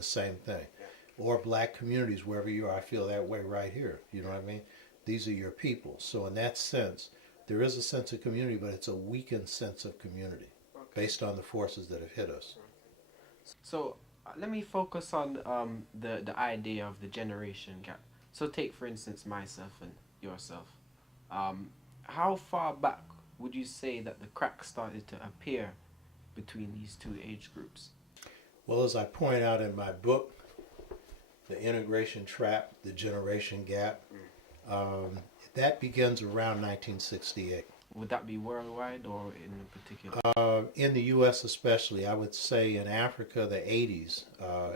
the same thing. Or black communities, wherever you are, I feel that way right here. You know what I mean? These are your people. So in that sense, there is a sense of community, but it's a weakened sense of community based on the forces that have hit us. So let me focus on the idea of the generation gap. So take for instance myself and yourself. How far back would you say that the cracks started to appear between these two age groups? Well, as I point out in my book, The Integration Trap, The Generation Gap, um, that begins around 1968. Would that be worldwide or in particular? In the U.S. especially, I would say in Africa, the 80s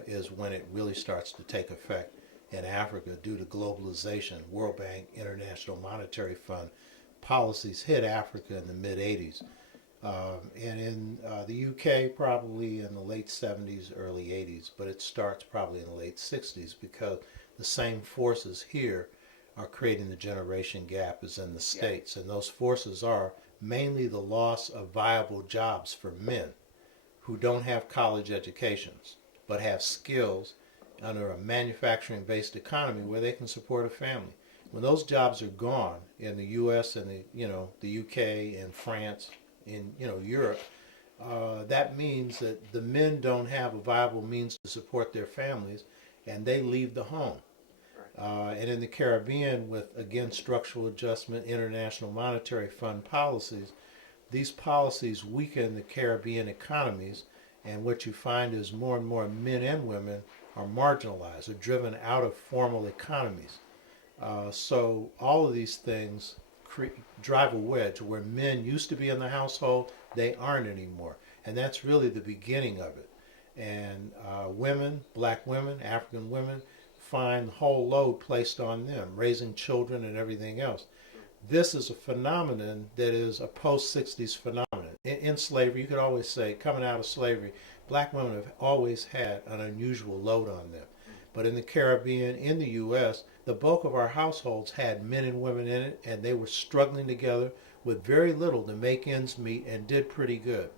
is when it really starts to take effect in Africa due to globalization. World Bank, International Monetary Fund policies hit Africa in the mid-80s. And in the UK, probably in the late 70s, early 80s, but it starts probably in the late 60s because the same forces here are creating the generation gap as in the States. And those forces are mainly the loss of viable jobs for men who don't have college educations but have skills under a manufacturing-based economy where they can support a family. When those jobs are gone in the U.S. and the U.K. and France, in Europe, that means that the men don't have a viable means to support their families, and they leave the home. And in the Caribbean, with again structural adjustment, International Monetary Fund policies, these policies weaken the Caribbean economies, and what you find is more and more men and women are marginalized, are driven out of formal economies. So all of these things drive a wedge where men used to be in the household, they aren't anymore. And that's really the beginning of it. And women, black women, African women, find the whole load placed on them, raising children and everything else. This is a phenomenon that is a post-60s phenomenon. In slavery, you could always say, coming out of slavery, black women have always had an unusual load on them. But in the Caribbean, in the U.S., the bulk of our households had men and women in it, and they were struggling together with very little to make ends meet and did pretty good.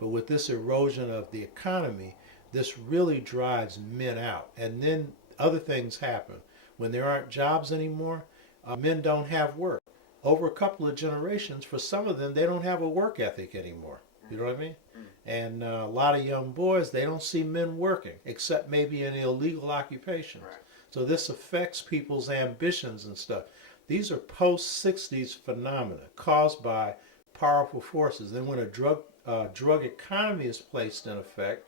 But with this erosion of the economy, this really drives men out. And then other things happen. When there aren't jobs anymore, men don't have work. Over a couple of generations, for some of them, they don't have a work ethic anymore. You know what I mean? And a lot of young boys, they don't see men working, except maybe in illegal occupations. Right. So this affects people's ambitions and stuff. These are post-60s phenomena caused by powerful forces. Then when a drug economy is placed in effect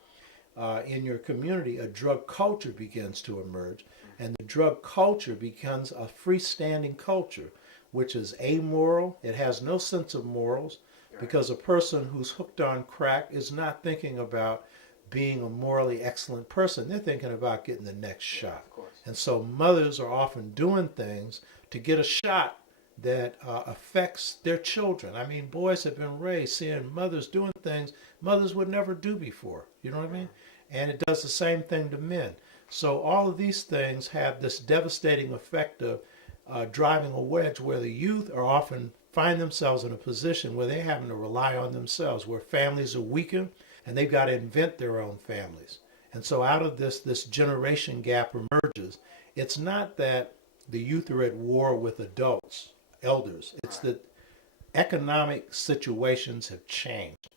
in your community, a drug culture begins to emerge. And the drug culture becomes a freestanding culture, which is amoral. It has no sense of morals, because a person who's hooked on crack is not thinking about being a morally excellent person. They're thinking about getting the next shot. And so mothers are often doing things to get a shot that affects their children. I mean, boys have been raised seeing mothers doing things mothers would never do before. You know what I mean? And it does the same thing to men. So all of these things have this devastating effect of driving a wedge where the youth are often find themselves in a position where they're having to rely on themselves, where families are weakened and they've got to invent their own families. And so out of this generation gap emerges. It's not that the youth are at war with adults, elders. It's that economic situations have changed.